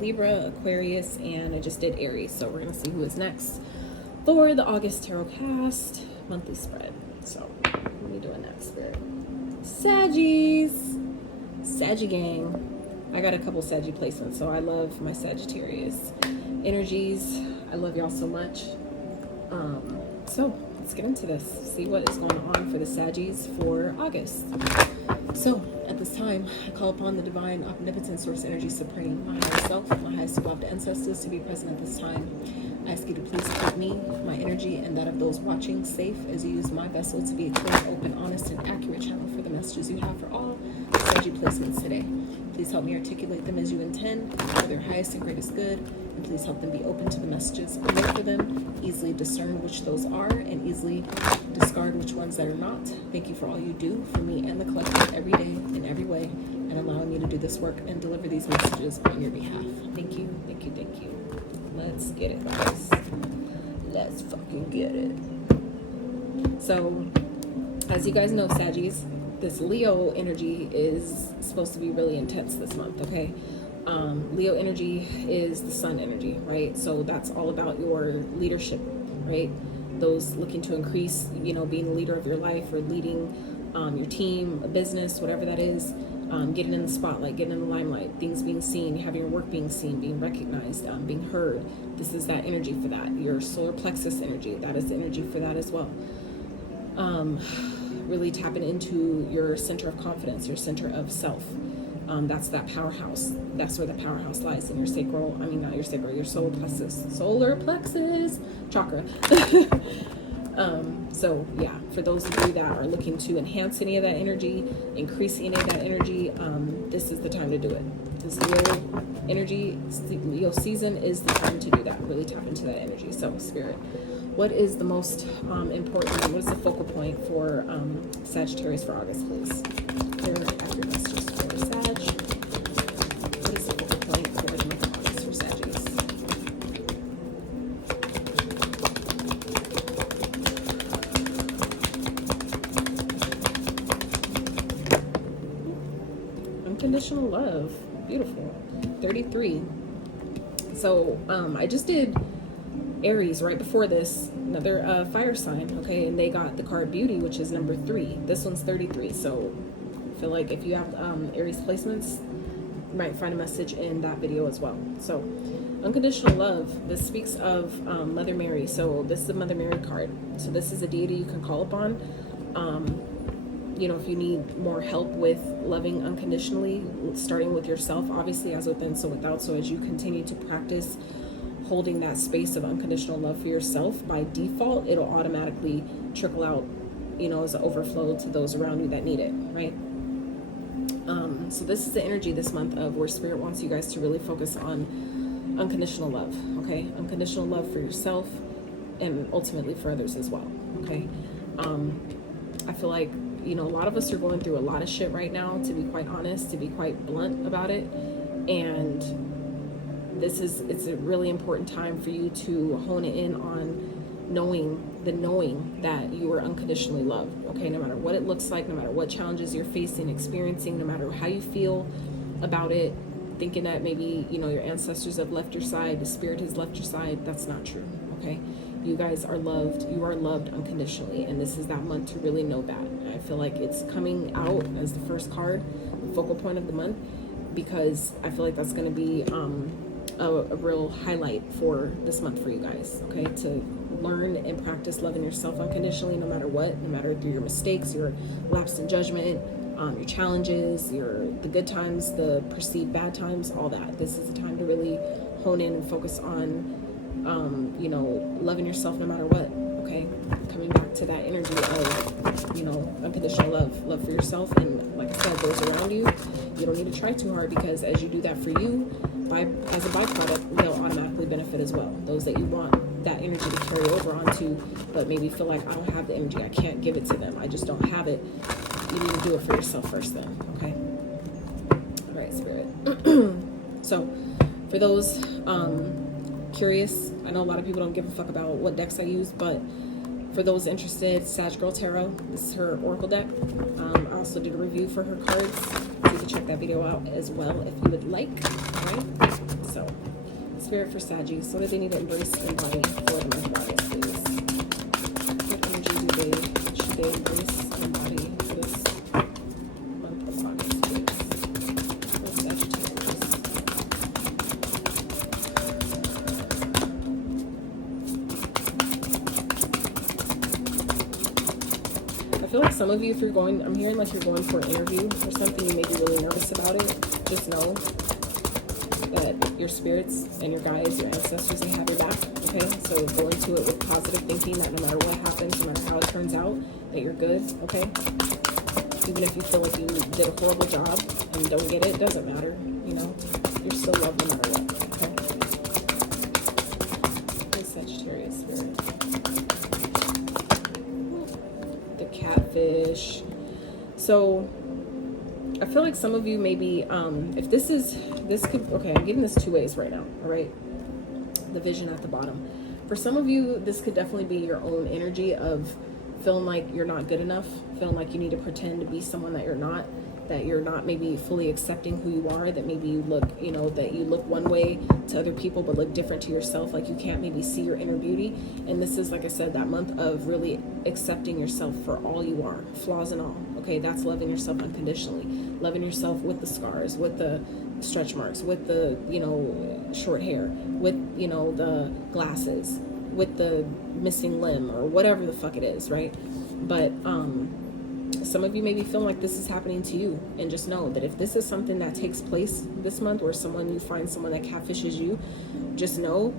Libra, Aquarius, and I just did Aries. So we're going to see who is next for the August Tarotcast monthly spread. So what are we doing next, Spirit? Saggies. Saggy gang. I got a couple Saggy placements, so I love my Sagittarius energies. I love y'all so much. So let's get into this. See what is going on for the Saggies for August. So at this time, I call upon the divine, omnipotent source energy supreme, my higher self, my highest evolved ancestors to be present at this time. I ask you to please keep me, my energy, and that of those watching safe as you use my vessel to be a clear, open, honest, and accurate channel for the messages you have for all Saggy placements today. Please help me articulate them as you intend, for their highest and greatest good, and please help them be open to the messages I make for them, easily discern which those are, and easily discard which ones that are not. Thank you for all you do for me and the collective every day in every way, and allowing me to do this work and deliver these messages on your behalf. Thank you, thank you, thank you. Let's get it, guys. Let's fucking get it. So, as you guys know, Saggies, this Leo energy is supposed to be really intense this month, okay? Leo energy is the sun energy, right? So that's all about your leadership, right? Those looking to increase, you know, being the leader of your life or leading your team, a business, whatever that is, getting in the spotlight, getting in the limelight, things being seen, having your work being seen, being recognized, being heard. This is that energy for that. Your solar plexus energy, that is the energy for that as well. Really tapping into your center of confidence, your center of self. That's that powerhouse. That's where the powerhouse lies in your sacral, I mean not your sacral, your solar plexus chakra. So yeah, for those of you that are looking to enhance any of that energy, increase any of that energy, this is the time to do it. This Leo energy, Leo season is the time to do that. Really tap into that energy. So Spirit, what is the most important, what is the focal point for Sagittarius for August, please? Clear accurate messages for Sag. What is the focal point for the month of August for Saggies? Unconditional love. Beautiful. 33. So I just did Aries right before this, another fire sign, okay, and they got the card Beauty, which is number 3. This one's 33. So I feel like if you have Aries placements, you might find a message in that video as well. So unconditional love, this speaks of Mother Mary. So this is the Mother Mary card. So this is a deity you can call upon. You know, if you need more help with loving unconditionally, starting with yourself, obviously as within, so without. So as you continue to practice holding that space of unconditional love for yourself, by default, it'll automatically trickle out, you know, as an overflow to those around you that need it, right? So this is the energy this month of where Spirit wants you guys to really focus on unconditional love, okay? Unconditional love for yourself and ultimately for others as well, okay? I feel like, you know, a lot of us are going through a lot of shit right now, to be quite honest, to be quite blunt about it. And it's a really important time for you to hone it in on knowing that you are unconditionally loved, okay? No matter what it looks like, no matter what challenges you're facing, experiencing, no matter how you feel about it, thinking that maybe, you know, your ancestors have left your side, the Spirit has left your side, that's not true, okay? You guys are loved. You are loved unconditionally, and this is that month to really know that. I feel like it's coming out as the first card, the focal point of the month, because I feel like that's going to be a real highlight for this month for you guys, okay? To learn and practice loving yourself unconditionally, no matter what, no matter through your mistakes, your lapse in judgment, your challenges, the good times, the perceived bad times, all that. This is the time to really hone in and focus on you know, loving yourself no matter what, okay? Coming back to that energy of, you know, unconditional love for yourself, and like I said, those around you, you don't need to try too hard, because as you do that for you, as a byproduct, they'll automatically benefit as well. Those that you want that energy to carry over onto, but maybe feel like, I don't have the energy, I can't give it to them, I just don't have it. You need to do it for yourself first then, okay? All right, Spirit. So for those curious, I know a lot of people don't give a fuck about what decks I use, but for those interested, Sag Girl Tarot, this is her oracle deck. I also did a review for her cards, so you can check that video out as well if you would like. All right, So, Spirit for Saggies, what do they need to embrace and embody for the month of August, please? What energy should they embrace and embody for this month of August, please? For Sagittarius. I feel like some of you, if you're going, I'm hearing like you're going for an interview or something, you may be really nervous about it. Just know that your spirits and your guides, your ancestors, they have your back, okay? So go into it with positive thinking that no matter what happens, no matter how it turns out, that you're good, okay? Even if you feel like you did a horrible job and don't get it, doesn't matter, you know? You're still loved no matter what, okay? The Sagittarius spirit. The catfish. So I feel like some of you maybe, if this could, okay, I'm getting this two ways right now, all right? The vision at the bottom. For some of you, this could definitely be your own energy of feeling like you're not good enough, feeling like you need to pretend to be someone that you're not maybe fully accepting who you are, that maybe you look, you know, that you look one way to other people but look different to yourself, like you can't maybe see your inner beauty. And this is, like I said, that month of really accepting yourself for all you are, flaws and all, okay? That's loving yourself unconditionally, loving yourself with the scars, with the stretch marks, with the, you know, short hair, with, you know, the glasses, with the missing limb or whatever the fuck it is, right? But some of you may be feeling like this is happening to you, and just know that if this is something that takes place this month, or you find someone that catfishes you, just know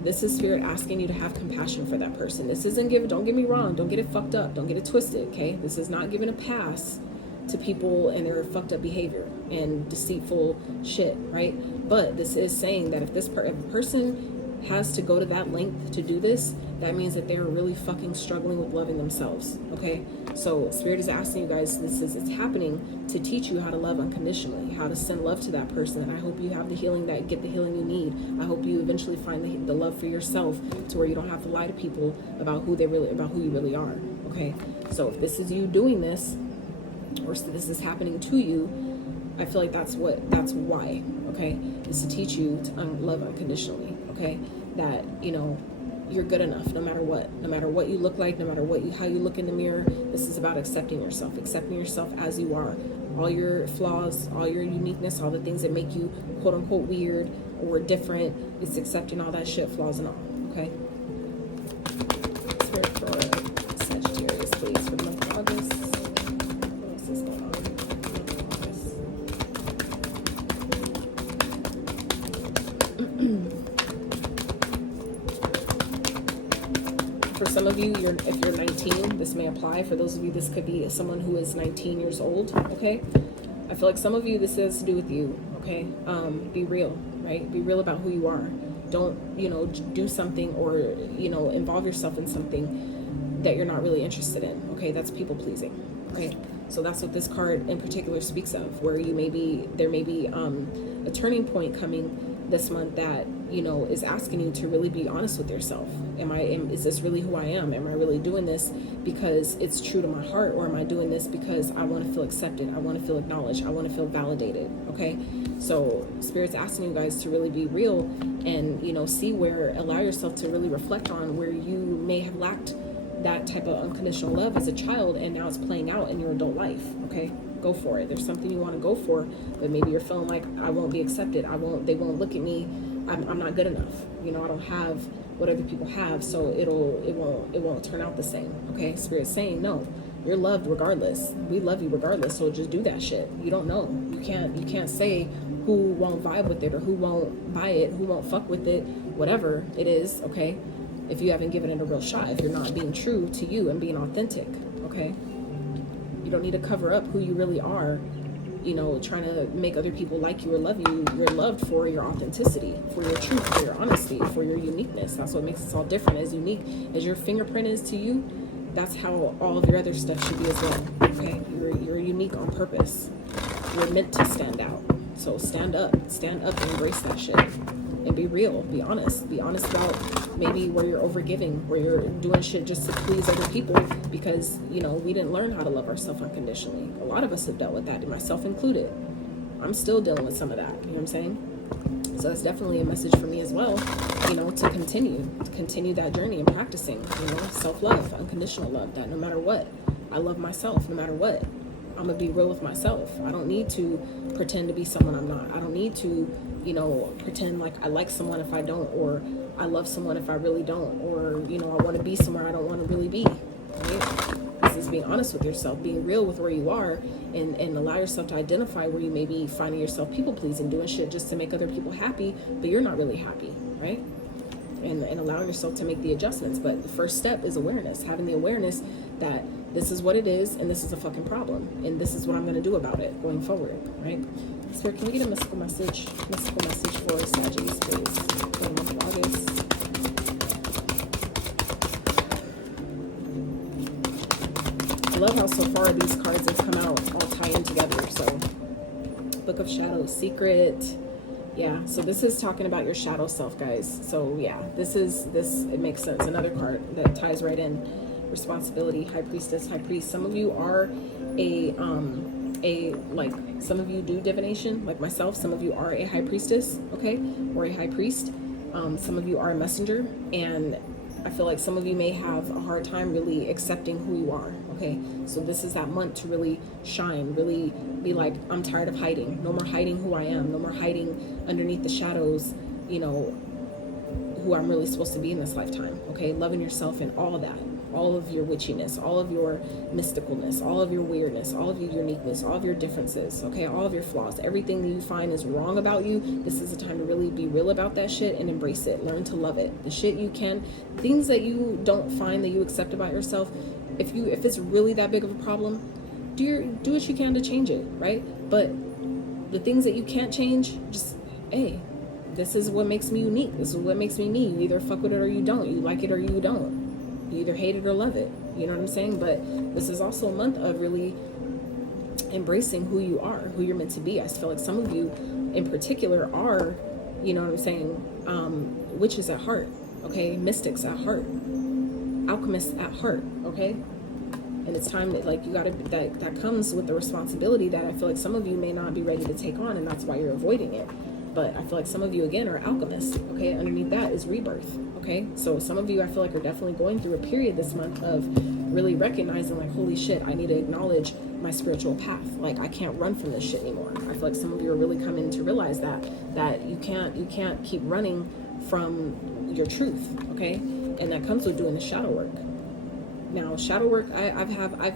this is Spirit asking you to have compassion for that person. This isn't don't get me wrong, don't get it fucked up, don't get it twisted, okay? This is not giving a pass to people and their fucked up behavior and deceitful shit, right? But this is saying that if a person has to go to that length to do this, that means that they're really fucking struggling with loving themselves, okay? So Spirit is asking you guys, it's happening to teach you how to love unconditionally, how to send love to that person. And I hope you have get the healing you need. I hope you eventually find the love for yourself, to where you don't have to lie to people about who you really are, okay? So if this is you doing this, or this is happening to you, I feel like that's why, okay? Is to teach you to love unconditionally, okay? That, you know, you're good enough no matter what you look like, no matter how you look in the mirror. This is about accepting yourself as you are, all your flaws, all your uniqueness, all the things that make you quote unquote weird or different. It's accepting all that shit, flaws and all, okay? Spirit for Sagittarius, please, for the month of August. What else is going on? For some of you, if you're 19, this may apply. For those of you, this could be someone who is 19 years old, okay? I feel like some of you, this has to do with you, okay? Be real, right? Be real about who you are. Don't, you know, do something or, you know, involve yourself in something that you're not really interested in, okay? That's people pleasing, right? So that's what this card in particular speaks of, where there may be a turning point coming this month that, you know, is asking you to really be honest with yourself. Is this really who I am? Am I really doing this because it's true to my heart, or am I doing this because I want to feel accepted? I want to feel acknowledged. I want to feel validated. Okay. So Spirit's asking you guys to really be real and, you know, allow yourself to really reflect on where you may have lacked that type of unconditional love as a child, and now it's playing out in your adult life. Okay. Go for it. There's something you want to go for, but maybe you're feeling like, I won't be accepted. They won't look at me. I'm not good enough. You know, I don't have what other people have, so it won't turn out the same. Okay. Spirit's saying, no, you're loved regardless. We love you regardless. So just do that shit. You don't know. You can't say who won't vibe with it or who won't buy it, who won't fuck with it, whatever it is. Okay. If you haven't given it a real shot, if you're not being true to you and being authentic. Okay. You don't need to cover up who you really are, you know, trying to make other people like you or love you. You're loved for your authenticity, for your truth, for your honesty, for your uniqueness. That's what makes us all different. As unique as your fingerprint is to you, that's how all of your other stuff should be as well. Okay, you're unique on purpose. You're meant to stand out. So stand up and embrace that shit. And be real, be honest about maybe where you're overgiving, where you're doing shit just to please other people because, you know, we didn't learn how to love ourselves unconditionally. A lot of us have dealt with that, myself included. I'm still dealing with some of that, you know what I'm saying? So that's definitely a message for me as well, you know, to continue that journey and practicing, you know, self-love, unconditional love, that no matter what, I love myself. No matter what, I'm gonna be real with myself. I don't need to pretend to be someone I'm not. I don't need to, you know, pretend like I like someone if I don't, or I love someone if I really don't, or, you know, I want to be somewhere I don't want to really be. Right? This is being honest with yourself, being real with where you are, and allow yourself to identify where you may be finding yourself people-pleasing, doing shit just to make other people happy, but you're not really happy, right? And allowing yourself to make the adjustments. But the first step is awareness, having the awareness that this is what it is, and this is a fucking problem, and this is what I'm going to do about it going forward, right? Spirit, can we get a mystical message for Sagittarius, please, for the month of August? I love how so far these cards have come out all tying together. So, Book of Shadows, Secret. Yeah, so this is talking about your shadow self, guys. So yeah, it makes sense. Another card that ties right in. Responsibility, High Priestess, High Priest. Some of you are some of you do divination, like myself. Some of you are a High Priestess, okay, or a High Priest. Some of you are a messenger, and I feel like some of you may have a hard time really accepting who you are, okay? So this is that month to really shine, really be like, I'm tired of hiding. No more hiding who I am. No more hiding underneath the shadows, you know, who I'm really supposed to be in this lifetime, okay? Loving yourself and all of that. All of your witchiness, all of your mysticalness, all of your weirdness, all of your uniqueness, all of your differences, okay? All of your flaws. Everything that you find is wrong about you, this is a time to really be real about that shit and embrace it. Learn to love it. The shit you can, things that you don't find that you accept about yourself, if it's really that big of a problem, do what you can to change it, right? But the things that you can't change, just, hey, this is what makes me unique. This is what makes me me. You either fuck with it or you don't. You like it or you don't. You either hate it or love it. You know what I'm saying? But this is also a month of really embracing who you are, who you're meant to be. I feel like some of you in particular are, you know what I'm saying, witches at heart, okay? Mystics at heart, alchemists at heart, okay? And it's time that, like, you gotta, that comes with the responsibility that I feel like some of you may not be ready to take on, and that's why you're avoiding it. But I feel like some of you, again, are alchemists, okay? Underneath that is rebirth, okay? So some of you, I feel like, are definitely going through a period this month of really recognizing, like, holy shit, I need to acknowledge my spiritual path. Like, I can't run from this shit anymore. I feel like some of you are really coming to realize that you can't keep running from your truth, okay? And that comes with doing the shadow work. Now, shadow work, I've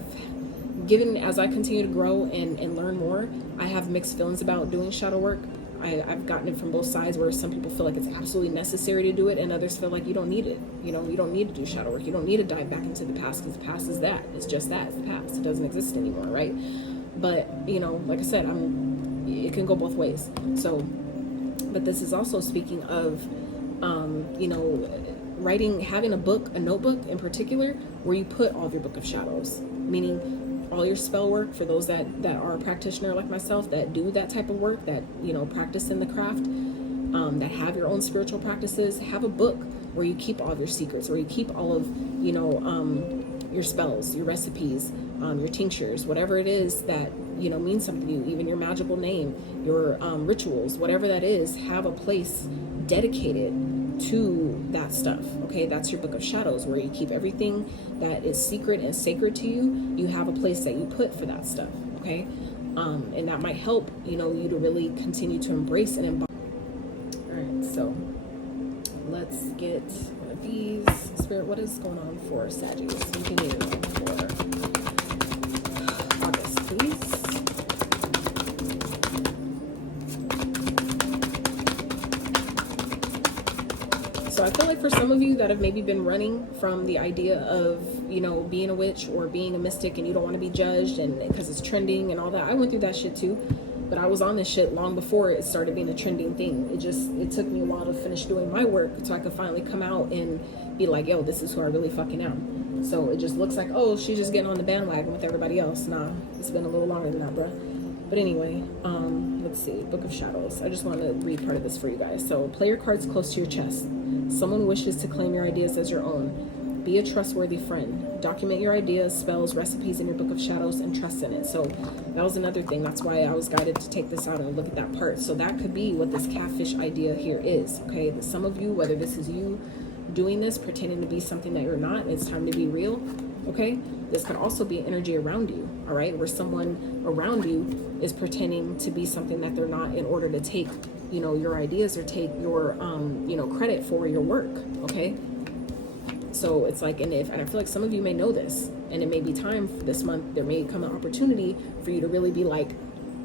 given, as I continue to grow and learn more, I have mixed feelings about doing shadow work. I've gotten it from both sides, where some people feel like it's absolutely necessary to do it, and others feel like you don't need it. You know, you don't need to do shadow work. You don't need to dive back into the past, because the past is that. It's just that. It's the past. It doesn't exist anymore, right? But, you know, like I said, it can go both ways. So, but this is also speaking of, you know, having a notebook in particular, where you put all of your book of shadows, meaning all your spell work. For those that are a practitioner like myself, that do that type of work, that, you know, practice in the craft, that have your own spiritual practices, have a book where you keep all of your secrets, where you keep all of, you know, your spells, your recipes, your tinctures, whatever it is that, you know, means something to you, even your magical name, your rituals, whatever that is, have a place dedicated to that stuff, okay? That's your book of shadows, where you keep everything that is secret and sacred to you. You have a place that you put for that stuff, okay? And that might help, you know, you to really continue to embrace and embody. All right, so let's get one of these. Spirit, what is going on for Sagittarius? Something new for August, please. So I feel like for some of you that have maybe been running from the idea of, you know, being a witch or being a mystic, and you don't want to be judged, and because it's trending and all that. I went through that shit too, but I was on this shit long before it started being a trending thing. It took me a while to finish doing my work so I could finally come out and be like, yo, this is who I really fucking am. So it just looks like, oh, she's just getting on the bandwagon with everybody else. Nah, it's been a little longer than that, bruh. But anyway, let's see, Book of Shadows. I just want to read part of this for you guys. So play your cards close to your chest. Someone wishes to claim your ideas as your own. Be a trustworthy friend. Document your ideas, spells, recipes in your book of shadows, and trust in it. So that was another thing. That's why I was guided to take this out and look at that part. So that could be what this catfish idea here is. Okay, some of you, whether this is you doing this, pretending to be something that you're not, it's time to be real. Okay, this could also be energy around you. All right, where someone around you is pretending to be something that they're not in order to take, you know, your ideas or take your, you know, credit for your work. Okay. So it's like, and I feel like some of you may know this, and it may be time for this month, there may come an opportunity for you to really be like,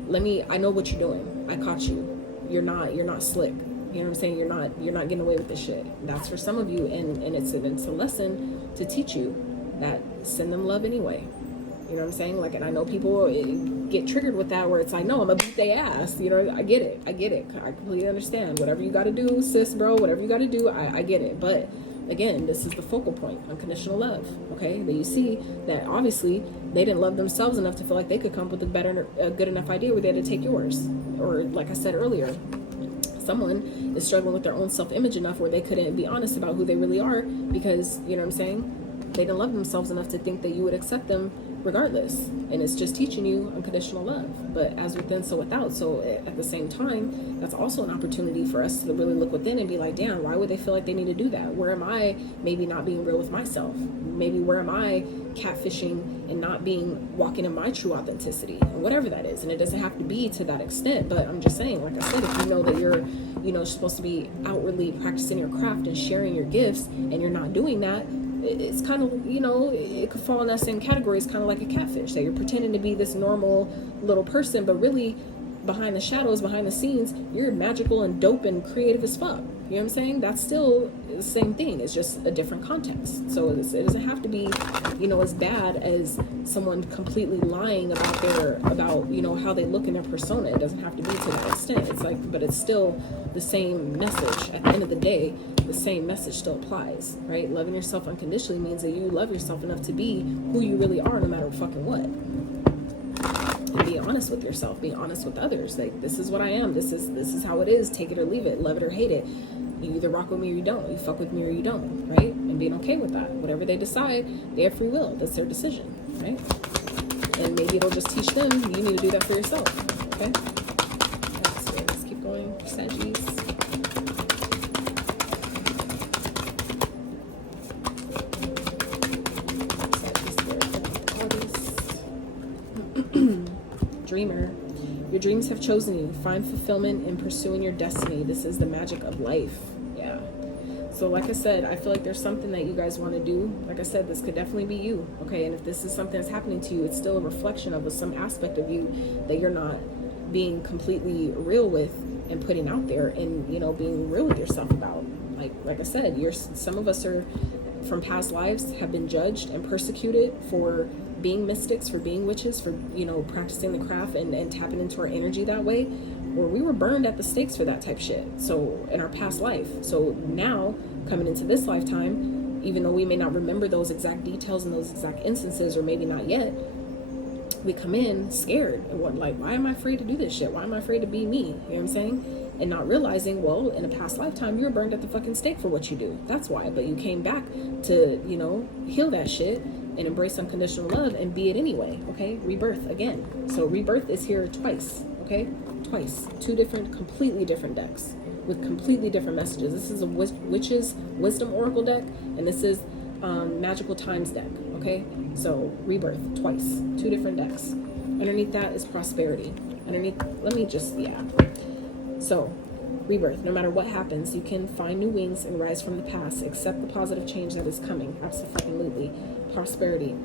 I know what you're doing. I caught you. You're not slick. You know what I'm saying? You're not getting away with this shit. That's for some of you, and it's a lesson to teach you that send them love anyway. You know what I'm saying? Like, and I know people get triggered with that, where it's like, no, I'm gonna beat their ass. You know, I get it. I completely understand. Whatever you got to do, sis, bro, whatever you got to do, I get it. But again, this is the focal point, unconditional love. Okay, that you see that obviously they didn't love themselves enough to feel like they could come up with a good enough idea where they had to take yours. Or like I said earlier, someone is struggling with their own self-image enough where they couldn't be honest about who they really are because, you know what I'm saying, they didn't love themselves enough to think that you would accept them regardless. And it's just teaching you unconditional love. But as within, so without. So at the same time, that's also an opportunity for us to really look within and be like, damn, why would they feel like they need to do that? Where am I maybe not being real with myself? Maybe where am I catfishing and not walking in my true authenticity? And whatever that is. And it doesn't have to be to that extent, but I'm just saying, like I said, if you know that you're, you know, supposed to be outwardly practicing your craft and sharing your gifts, and you're not doing that, it's kind of, you know, it could fall in that same category. It's kind of like a catfish, that you're pretending to be this normal little person, but really behind the shadows, behind the scenes, you're magical and dope and creative as fuck. You know what I'm saying? That's still the same thing. It's just a different context. So it doesn't have to be, you know, as bad as someone completely lying about, you know, how they look in their persona. It doesn't have to be to that extent. It's like, but it's still the same message. At the end of the day, the same message still applies, right? Loving yourself unconditionally means that you love yourself enough to be who you really are, no matter fucking what. And be honest with yourself, be honest with others. Like, this is what I am, this is how it is, take it or leave it, love it or hate it. You either rock with me or you don't, you fuck with me or you don't, right? And being okay with that. Whatever they decide, they have free will, that's their decision, right? And maybe it'll just teach them, you need to do that for yourself, okay? So let's keep going, Saggies. Dreamer, your dreams have chosen you. Find fulfillment in pursuing your destiny. This is the magic of life. Yeah. So like I said, I feel like there's something that you guys want to do. Like I said, this could definitely be you. Okay. And if this is something that's happening to you, it's still a reflection of some aspect of you that you're not being completely real with and putting out there, and, you know, being real with yourself about. Like I said, some of us are from past lives have been judged and persecuted for being mystics, for being witches, for, you know, practicing the craft and tapping into our energy that way, where we were burned at the stakes for that type shit. So in our past life. So now coming into this lifetime, even though we may not remember those exact details and those exact instances, or maybe not yet, we come in scared and what, like, why am I afraid to do this shit? Why am I afraid to be me? You know what I'm saying? And not realizing, well, in a past lifetime, you were burned at the fucking stake for what you do. That's why. But you came back to, you know, heal that shit and embrace unconditional love and be it anyway. Okay, rebirth again. So rebirth is here twice. Okay, twice. Two different, completely different decks with completely different messages. This is a witch's wisdom oracle deck, and this is magical times deck. Okay, so rebirth twice, two different decks. Underneath that is prosperity. So rebirth, no matter what happens, you can find new wings and rise from the past. Accept the positive change that is coming. Absolutely. Prosperity,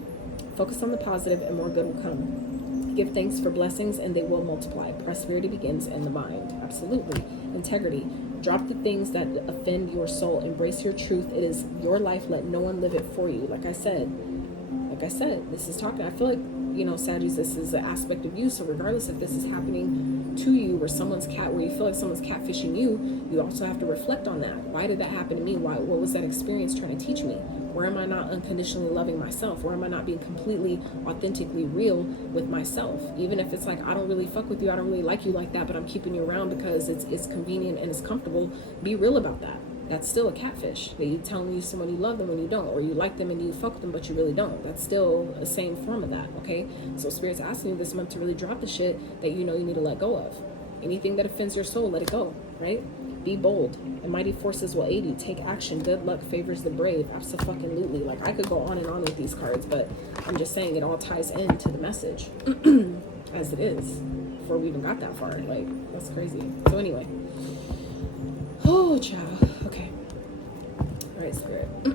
focus on the positive and more good will come. Give thanks for blessings and they will multiply. Prosperity begins in the mind. Absolutely. Integrity, drop the things that offend your soul. Embrace your truth. It is your life. Let no one live it for you. Like I said, this is talking, I feel like, you know, Saggies, this is an aspect of you. So regardless if this is happening to you, where where you feel like someone's catfishing you, you also have to reflect on that. Why did that happen to me? What was that experience trying to teach me? Where am I not unconditionally loving myself? Where am I not being completely authentically real with myself? Even if it's like, I don't really fuck with you, I don't really like you like that, but I'm keeping you around because it's convenient and it's comfortable. Be real about that. That's still a catfish. That you telling you someone you love them when you don't, or you like them and you fuck them but you really don't. That's still the same form of that, okay? So Spirit's asking you this month to really drop the shit that you know you need to let go of. Anything that offends your soul, let it go, right? Be bold, and mighty forces will aid you. Take action. Good luck favors the brave. Absolutely. Like, I could go on and on with these cards, but I'm just saying it all ties into the message as it is before we even got that far. Like, that's crazy. So anyway, oh child. Okay, all right, Spirit. For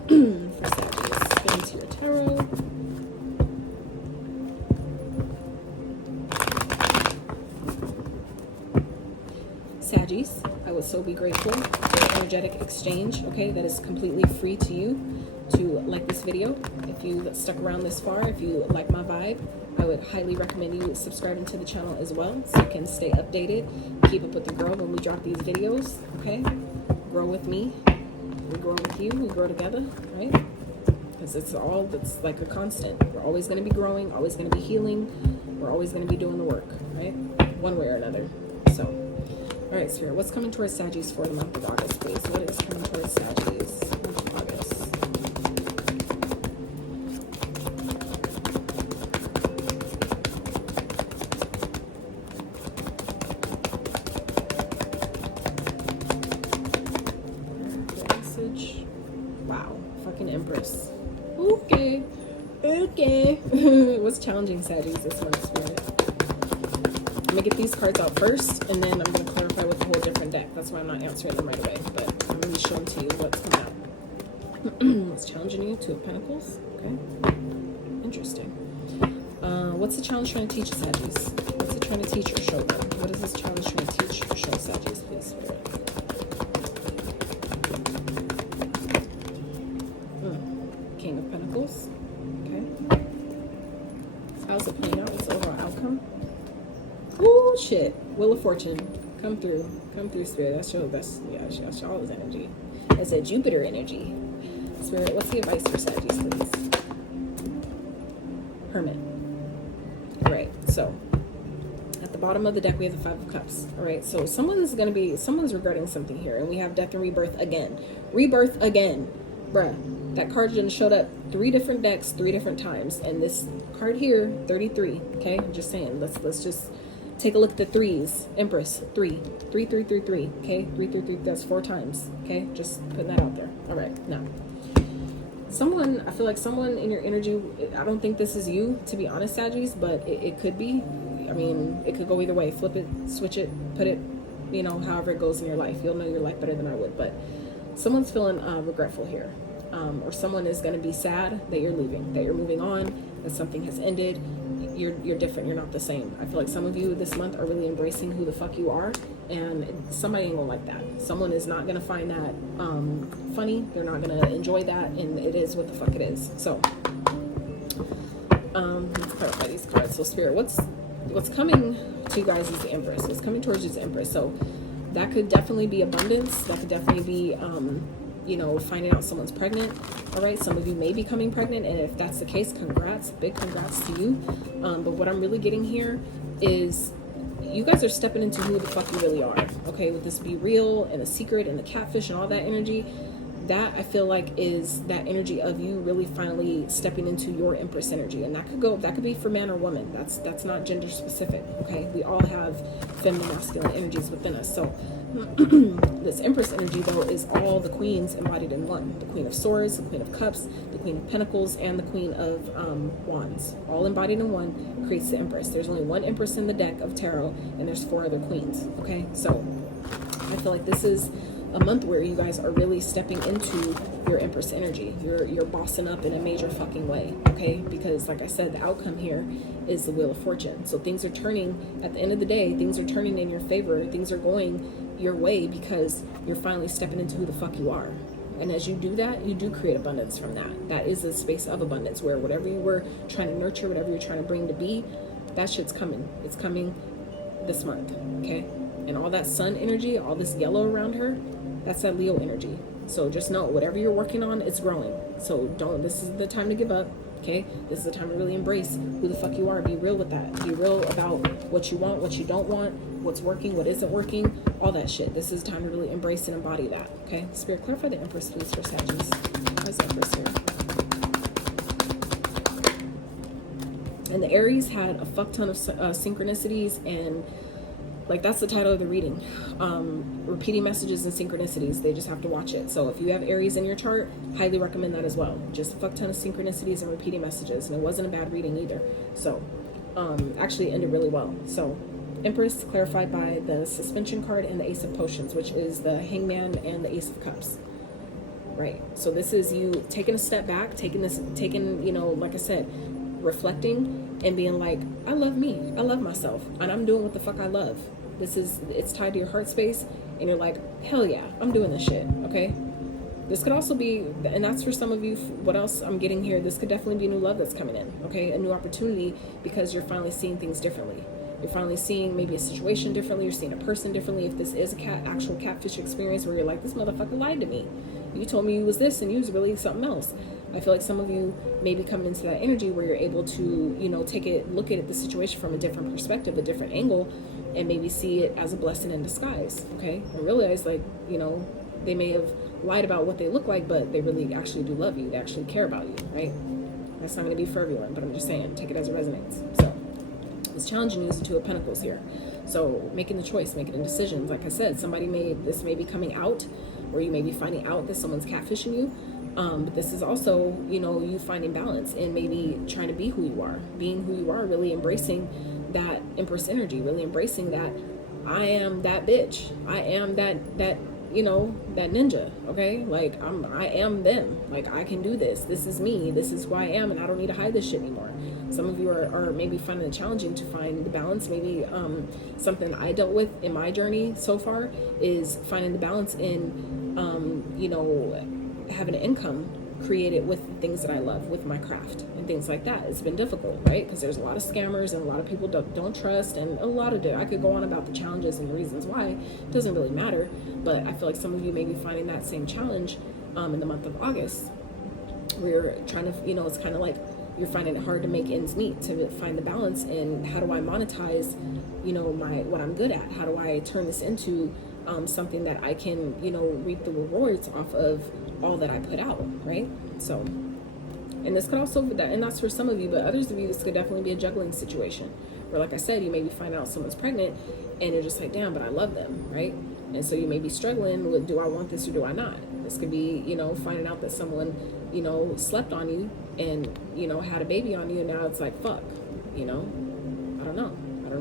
Sagittarius, spin into your tarot. Saggies, I would so be grateful for an energetic exchange, okay, that is completely free to you to like this video. If you stuck around this far, if you like my vibe, I would highly recommend you subscribing to the channel as well, so you can stay updated, keep up with the girl when we drop these videos, okay? Grow with me, we grow with you, we grow together, right? Because it's like a constant. We're always going to be growing, always going to be healing, we're always going to be doing the work, right? One way or another. So, all right, Spirit, what's coming towards Saggies for the month of August, please? What is coming towards Saggies month of August? Message. Wow, fucking Empress. Okay. What's challenging Saggies this month, Spirit? I'm gonna get these cards out first, and then I'm gonna clarify with a whole different deck. That's why I'm not answering them right away, but I'm gonna be showing to you what's coming out. What's challenging you? Two of Pentacles. Okay. Interesting. What's the challenge trying to teach Saggies? What's it trying to teach or show them? What is this challenge trying to teach or show Saggies, please, Spirit? King of Pentacles. Okay. How's it playing out? What's the overall outcome? Oh shit. Wheel of Fortune. Come through, Spirit. That's your best. Yeah, that's y'all's energy. It's a Jupiter energy. Spirit, what's the advice for Saggies, please? Hermit. Alright, so at the bottom of the deck we have the Five of Cups. Alright, so someone's regretting something here, and we have death and rebirth again. Rebirth again. Bruh. That card just showed up 3 different decks, 3 different times. And this card here, 33. Okay? I'm just saying, let's just take a look at the threes. Empress, 3. 3, 3, 3, 3. Okay? 3, 3, 3. That's 4 times. Okay? Just putting that out there. Alright, now. I feel like someone in your energy, I don't think this is you, to be honest, Saggies, but it could be. I mean, it could go either way. Flip it, switch it, put it, however it goes in your life. You'll know your life better than I would. But someone's feeling regretful here. Or someone is going to be sad that you're leaving, that you're moving on, that something has ended. You're different. You're not the same. I feel like some of you this month are really embracing who the fuck you are, and somebody ain't gonna like that. Someone is not gonna find that funny. They're not gonna enjoy that, and it is what the fuck it is. So, let's clarify these cards. So, Spirit, what's coming to you guys is the Empress. What's coming towards you is the Empress. So, that could definitely be abundance. That could definitely be finding out someone's pregnant. All right, some of you may be becoming pregnant, and if that's the case, congrats, big congrats to you. But what I'm really getting here is you guys are stepping into who the fuck you really are. Okay, with this be real and the secret and the catfish and all that energy, that I feel like is that energy of you really finally stepping into your Empress energy. And that could be for man or woman. That's not gender specific. Okay, we all have feminine, masculine energies within us. So this Empress energy, though, is all the queens embodied in one. The Queen of Swords, the Queen of Cups, the Queen of Pentacles, and the Queen of Wands. All embodied in one creates the Empress. There's only one Empress in the deck of tarot, and there's 4 other queens. Okay, so I feel like this is a month where you guys are really stepping into your Empress energy. You're bossing up in a major fucking way, okay? Because like I said, the outcome here is the Wheel of Fortune. So things are turning, at the end of the day, things are turning in your favor. Things are going your way because you're finally stepping into who the fuck you are. And as you do that, you do create abundance from that. That is a space of abundance where whatever you were trying to nurture, whatever you're trying to bring to be, that shit's coming. It's coming this month, okay? And all that sun energy, all this yellow around her, that's that Leo energy. So just know, whatever you're working on, it's growing. So this is the time to give up. Okay, this is the time to really embrace who the fuck you are. Be real with that. Be real about what you want, what you don't want, what's working, what isn't working, all that shit. This is time to really embrace and embody that. Okay, Spirit, clarify the Empress, please, for Sagittarius. What's Empress here? And the Aries had a fuck ton of synchronicities, and like, that's the title of the reading. Repeating messages and synchronicities. They just have to watch it. So if you have Aries in your chart, highly recommend that as well. Just a fuck ton of synchronicities and repeating messages. And it wasn't a bad reading either. So actually ended really well. So Empress clarified by the Suspension card and the Ace of Potions, which is the Hangman and the Ace of Cups. Right. So this is you taking a step back, taking, you know, like I said, reflecting and being like, I love me, I love myself, and I'm doing what the fuck I love. It's tied to your heart space, and you're like, hell yeah, I'm doing this shit. Okay, this could also be, and that's for some of you, what else I'm getting here, this could definitely be new love that's coming in. Okay, a new opportunity, because you're finally seeing things differently. You're finally seeing maybe a situation differently. You're seeing a person differently. If this is actual catfish experience where you're like, this motherfucker lied to me, you told me you was this and you was really something else. I feel like some of you may be coming into that energy where you're able to, you know, look at the situation from a different perspective, a different angle, and maybe see it as a blessing in disguise. Okay, and realize, like, you know, they may have lied about what they look like, but they really actually do love you. They actually care about you, right? That's not going to be for everyone, but I'm just saying, take it as it resonates. So it's challenging you is the Two of Pentacles here. So making the choice, making the decisions. Like I said, this may be coming out, or you may be finding out that someone's catfishing you. But this is also, you know, you finding balance and maybe trying to be who you are, being who you are, really embracing that Empress energy, really embracing that I am that bitch. I am that you know, that ninja. Okay, like I am them. Like, I can do this. This is me. This is who I am, and I don't need to hide this shit anymore. Some of you are maybe finding it challenging to find the balance. Maybe something I dealt with in my journey so far is finding the balance in you know, having an income created with things that I love, with my craft and things like that. It's been difficult, right? Because there's a lot of scammers and a lot of people don't trust, and a lot of it. I could go on about the challenges and the reasons why. It doesn't really matter, but I feel like some of you may be finding that same challenge in the month of August. We're trying to, you know, it's kind of like you're finding it hard to make ends meet, to find the balance in how do I monetize, you know, what I'm good at? How do I turn this into something that I can, you know, reap the rewards off of all that I put out, right? So, and this could also, and that's for some of you, but others of you, this could definitely be a juggling situation where, like I said, you may be finding out someone's pregnant and you're just like, damn, but I love them, right? And so you may be struggling with, do I want this or do I not? This could be, you know, finding out that someone, you know, slept on you and, you know, had a baby on you, and now it's like, fuck, you know, I don't know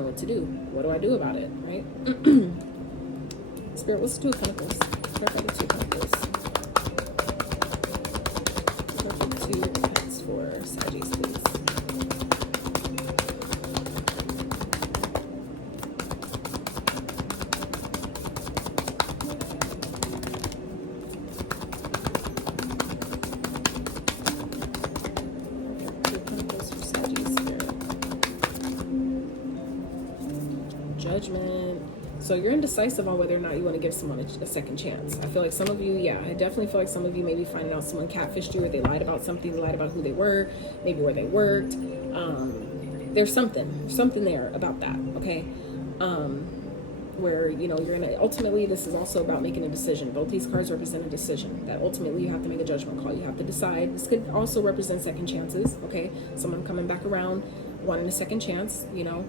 what to do. What do I do about it, right? Spirit, what's the Two of Pentacles? Clarify the Two of Pentacles. Two of Pentacles for Sagittarius, please. Two of Pentacles for Sagittarius, Spirit. Judgment. So you're indecisive on whether or not you want to give someone a second chance. I feel like some of you, yeah, I definitely feel like some of you may be finding out someone catfished you, or they lied about something, they lied about who they were, maybe where they worked. There's something there about that, okay? Where, you know, you're gonna, ultimately, this is also about making a decision. Both these cards represent a decision, that ultimately you have to make a judgment call. You have to decide. This could also represent second chances, okay? Someone coming back around, wanting a second chance, you know,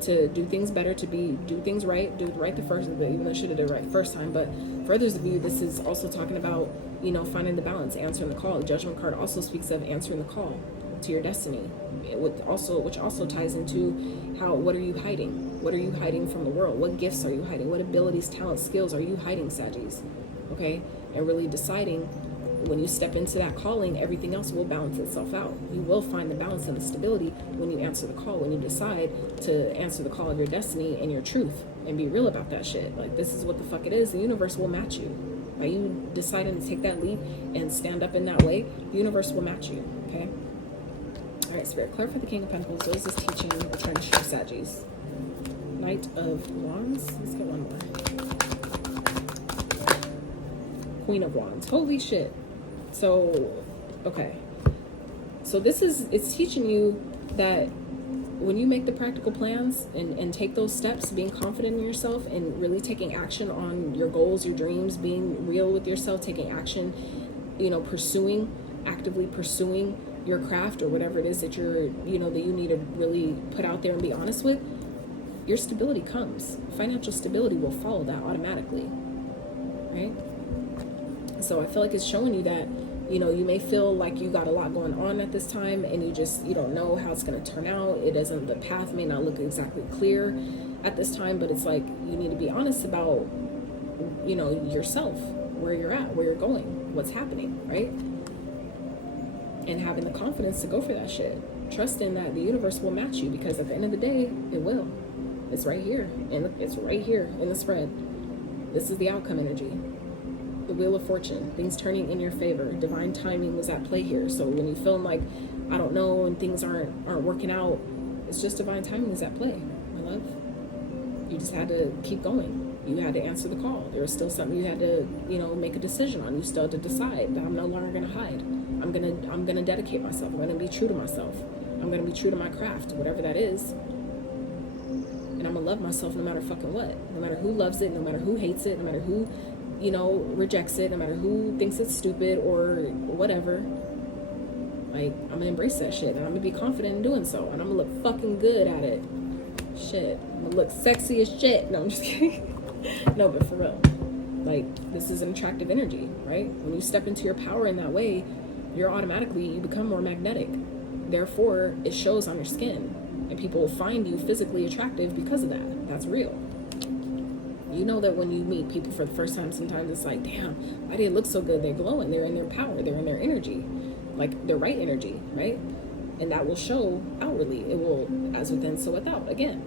to do things better, do things right, do it right the first, even though I should have done it right the first time. But for others of you, this is also talking about, you know, finding the balance, answering the call. The Judgment card also speaks of answering the call to your destiny, which also ties into what are you hiding? What are you hiding from the world? What gifts are you hiding? What abilities, talents, skills are you hiding, Saggies? Okay, and really deciding, when you step into that calling, everything else will balance itself out. You will find the balance and the stability when you answer the call, when you decide to answer the call of your destiny and your truth and be real about that shit. Like, this is what the fuck it is. The universe will match you. By you deciding to take that leap and stand up in that way, the universe will match you, okay? All right, Spirit, clarify the King of Pentacles. What is this teaching we're trying to show Saggies? Knight of Wands. Let's get one more. Queen of Wands. Holy shit. So, okay. So it's teaching you that when you make the practical plans and take those steps, being confident in yourself and really taking action on your goals, your dreams, being real with yourself, taking action, actively pursuing your craft or whatever it is that that you need to really put out there and be honest with, your stability comes. Financial stability will follow that automatically, right? So I feel like it's showing you that, you may feel like you got a lot going on at this time and you don't know how it's going to turn out. The path may not look exactly clear at this time, but it's like you need to be honest about, yourself, where you're at, where you're going, what's happening, right? And having the confidence to go for that shit. Trusting that the universe will match you, because at the end of the day, it will. It's right here. And it's right here in the spread. This is the outcome energy. The Wheel of Fortune. Things turning in your favor. Divine timing was at play here. So when you feel like, I don't know, and things aren't working out, it's just divine timing is at play, my love. You just had to keep going. You had to answer the call. There was still something you had to, make a decision on. You still had to decide that I'm no longer going to hide. I'm gonna dedicate myself. I'm gonna be true to myself. I'm gonna be true to my craft, whatever that is. And I'm gonna love myself no matter fucking what. No matter who loves it, no matter who hates it, no matter who, rejects it, no matter who thinks it's stupid or whatever. Like, I'm gonna embrace that shit, and I'm gonna be confident in doing so, and I'm gonna look fucking good at it. Shit, I'm gonna look sexy as shit. No, I'm just kidding. No, but for real, like, this is an attractive energy, right? When you step into your power in that way, you become more magnetic. Therefore, it shows on your skin, and people will find you physically attractive because of that. That's real. You know that when you meet people for the first time, sometimes it's like, damn, why do they look so good? They're glowing. They're in their power. They're in their energy, like their right energy, right? And that will show outwardly. It will, as within, so without, again.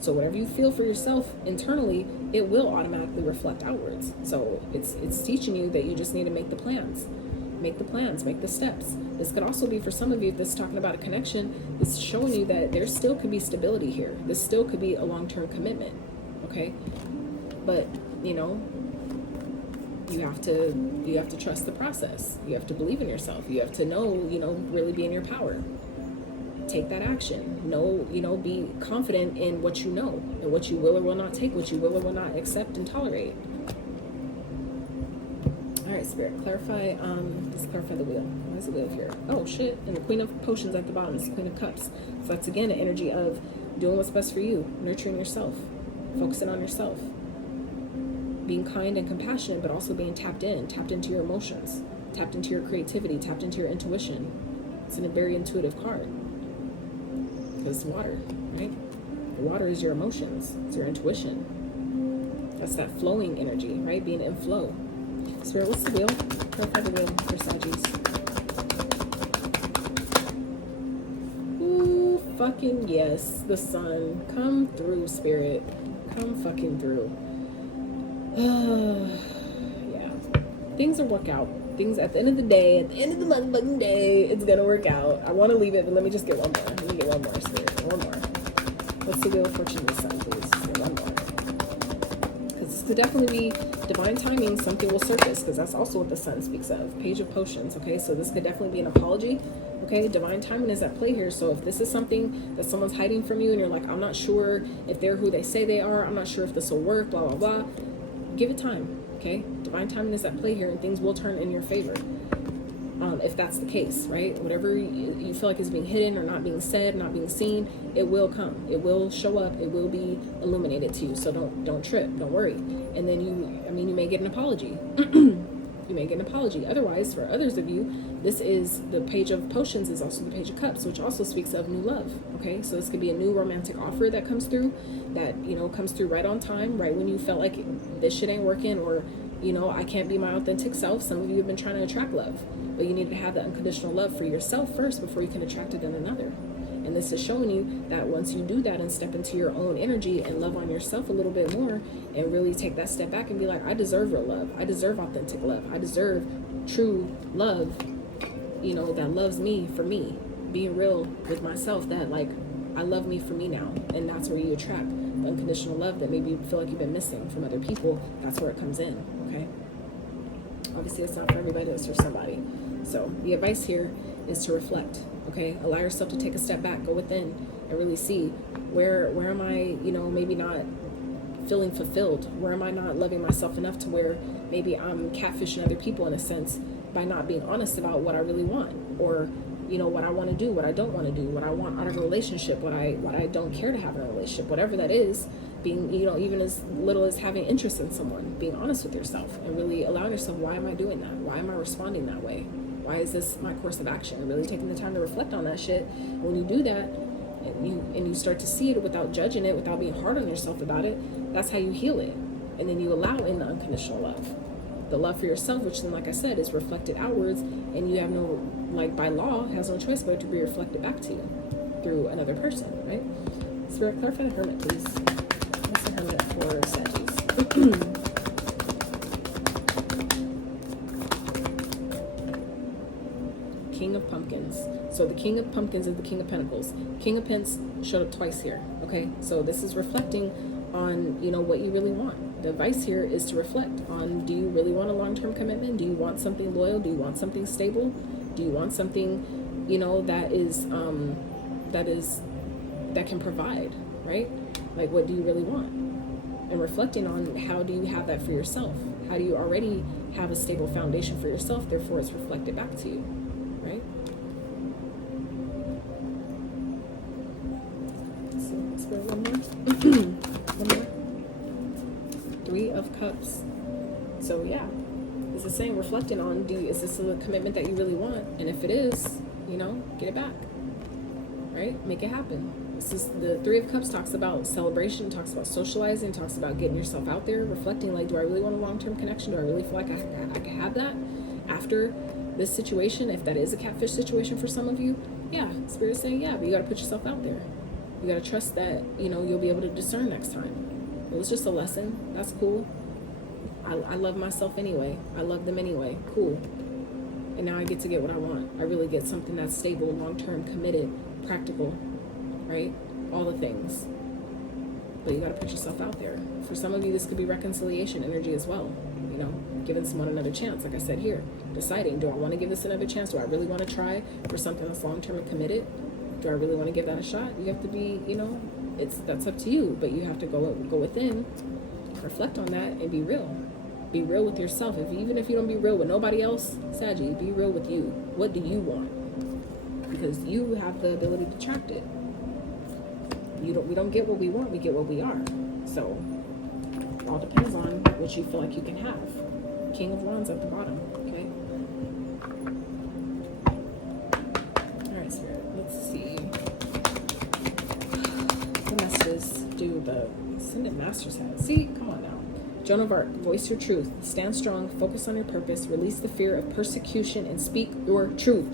So whatever you feel for yourself internally, it will automatically reflect outwards. So it's teaching you that you just need to make the plans. Make the plans, make the steps. This could also be for some of you, if this is talking about a connection, it's showing you that there still could be stability here. This still could be a long-term commitment, okay? But, you have to trust the process. You have to believe in yourself. You have to know, really be in your power. Take that action. Be confident in what you know and what you will or will not take, what you will or will not accept and tolerate. All right, Spirit, clarify, let's clarify the wheel. Why is the wheel here? Oh, shit. And the Queen of Potions at the bottom is the Queen of Cups. So that's, again, an energy of doing what's best for you, nurturing yourself, focusing on yourself, being kind and compassionate, but also being tapped into your emotions, tapped into your creativity, tapped into your intuition. It's a very intuitive card. Because it's water, right? The water is your emotions. It's your intuition. That's that flowing energy, right? Being in flow. Spirit, what's the wheel? Clarify the wheel for Saggies. Ooh, fucking yes. The sun. Come through, Spirit. Come fucking through. Yeah. Things will work out. Things at the end of the day, at the end of the motherfucking day, it's gonna work out. I want to leave it, but let me just get one more. Let me get one more, Spirit. One more. What's the wheel of fortune this sun, please? One more. Because this could definitely be divine timing. Something will surface, because that's also what the sun speaks of. Page of Potions, okay? So this could definitely be an apology, okay? Divine timing is at play here. So if this is something that someone's hiding from you and you're like, I'm not sure if they're who they say they are, I'm not sure if this will work, blah, blah, blah, give it time, okay? Divine timing is at play here, and things will turn in your favor. If that's the case, right? Whatever you feel like is being hidden or not being said, not being seen, it will come. It will show up. It will be illuminated to you. So don't trip. Don't worry. And then you may get an apology. You may get an apology. Otherwise, for others of you, this is the Page of Potions is also the Page of Cups, which also speaks of new love. Okay, so this could be a new romantic offer that comes through, that comes through right on time, right when you felt like this shit ain't working, or I can't be my authentic self. Some of you have been trying to attract love, but you need to have that unconditional love for yourself first before you can attract it in another. And this is showing you that once you do that and step into your own energy and love on yourself a little bit more, and really take that step back and be like, I deserve real love. I deserve authentic love. I deserve true love, that loves me for me. Being real with myself, that like, I love me for me now. And that's where you attract the unconditional love that maybe you feel like you've been missing from other people. That's where it comes in, okay? Obviously, it's not for everybody, it's for somebody. So the advice here is to reflect, okay? Allow yourself to take a step back, go within, and really see where am I, you know, maybe not feeling fulfilled? Where am I not loving myself enough to where maybe I'm catfishing other people in a sense by not being honest about what I really want, or, you know, what I want to do, what I don't want to do, what I want out of a relationship, what I don't care to have in a relationship, whatever that is. Being, you know, even as little as having interest in someone, being honest with yourself and really allowing yourself, why am I doing that? Why am I responding that way? Why is this my course of action? And really taking the time to reflect on that shit. And when you do that, and you start to see it without judging it, without being hard on yourself about it, that's how you heal it. And then you allow in the unconditional love. The love for yourself, which then, like I said, is reflected outwards, and you have no, like by law, has no choice but to be reflected back to you through another person, right? Spirit, clarify the Hermit, please. What's the Hermit for Saggies? King of Pumpkins. So the King of Pumpkins is the King of Pentacles. King of Pence showed up twice here, okay? So this is reflecting on, you know, what you really want. The advice here is to reflect on, do you really want a long-term commitment? Do you want something loyal? Do you want something stable? Do you want something, you know, that can provide, right? Like, what do you really want? And reflecting on, how do you have that for yourself? How do you already have a stable foundation for yourself? Therefore, it's reflected back to you, right? So let's go one more. One more. 3 of Cups. So yeah, it's the same. Reflecting on, is this a commitment that you really want? And if it is, you know, get it back, right? Make it happen. This is the 3 of Cups talks about celebration, talks about socializing, talks about getting yourself out there, reflecting like, do I really want a long-term connection? Do I really feel like I can have that after this situation? If that is a catfish situation for some of you, yeah, Spirit's saying yeah, but you got to put yourself out there. You got to trust that, you know, you'll be able to discern next time. It was just a lesson. That's cool. I love myself anyway. I love them anyway. Cool. And now I get to get what I want. I really get something that's stable, long-term, committed, practical, right? All the things. But you got to put yourself out there. For some of you, this could be reconciliation energy as well. You know, giving someone another chance. Like I said here, deciding, do I want to give this another chance? Do I really want to try for something that's long-term and committed? Do I really want to give that a shot? You have to be, you know, that's up to you. But you have to go within, reflect on that, and be real. Be real with yourself. Even if you don't be real with nobody else, Saggy, be real with you. What do you want? Because you have the ability to attract it. We don't get what we want, we get what we are. So it all depends on what you feel like you can have. King of Wands at the bottom, okay? Alright, Spirit, let's see. The messages do the Ascendant Master's hat. See, come on now. Joan of Arc, voice your truth. Stand strong, focus on your purpose, release the fear of persecution, and speak your truth.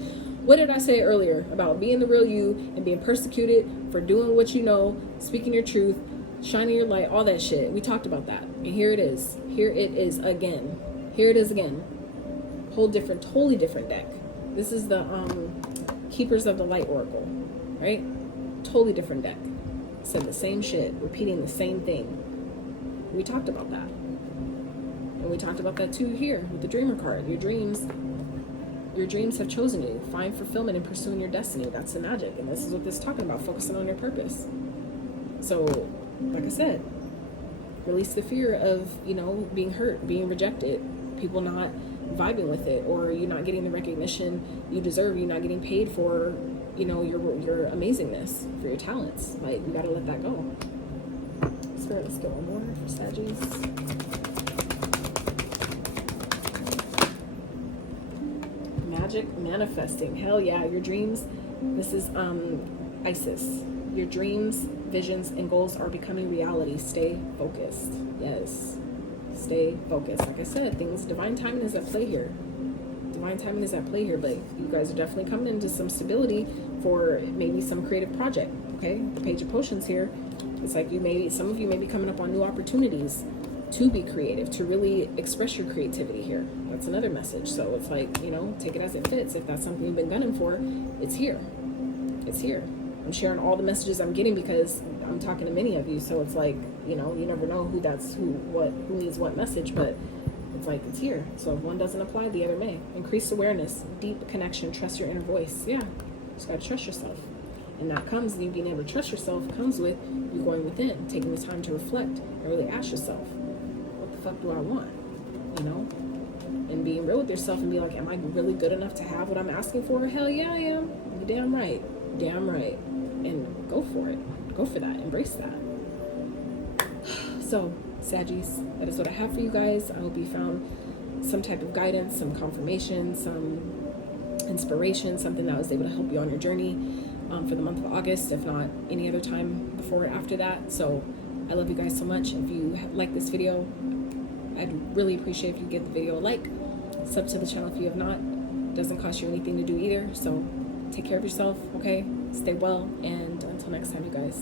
What did I say earlier about being the real you and being persecuted for doing what you know, speaking your truth, shining your light, all that shit? We talked about that. And here it is. Here it is again. Here it is again. Totally different deck. This is the Keepers of the Light Oracle, right? Totally different deck. Said the same shit, repeating the same thing. We talked about that. And we talked about that too here with the Dreamer card. Your dreams have chosen you. Find fulfillment in pursuing your destiny. That's the magic. And this is what this is talking about, focusing on your purpose. So, like I said, release the fear of, you know, being hurt, being rejected, people not vibing with it, or you not getting the recognition you deserve, you not getting paid for, you know, your amazingness, for your talents. Like, you gotta let that go. Spirit, let's go one more for Saggies. Magic manifesting. Hell yeah, your dreams. This is Isis. Your dreams, visions, and goals are becoming reality. Stay focused. Yes. Stay focused. Like I said, divine timing is at play here. Divine timing is at play here, but you guys are definitely coming into some stability for maybe some creative project. Okay? The Page of Potions here. It's like some of you may be coming up on new opportunities to be creative, to really express your creativity here. That's another message. So it's like, you know, take it as it fits. If that's something you've been gunning for, it's here. It's here. I'm sharing all the messages I'm getting because I'm talking to many of you. So it's like, you know, you never know who needs what message, but It's like, it's here. So if one doesn't apply, the other may. Increased awareness, deep connection, trust your inner voice. Yeah, just gotta trust yourself. And that comes, you being able to trust yourself comes with you going within, taking the time to reflect and really ask yourself, what the fuck do I want? You know? And being real with yourself and be like, am I really good enough to have what I'm asking for? Hell yeah, I am. You're damn right. Damn right. And go for it. Go for that. Embrace that. So, Saggies, that is what I have for you guys. I hope you found some type of guidance, some confirmation, some inspiration, something that was able to help you on your journey for the month of August, if not any other time before or after that. So I love you guys so much. If you like this video, I'd really appreciate if you give the video a like, sub to the channel if you have not. It doesn't cost you anything to do either. So take care of yourself, okay? Stay well, and until next time, you guys.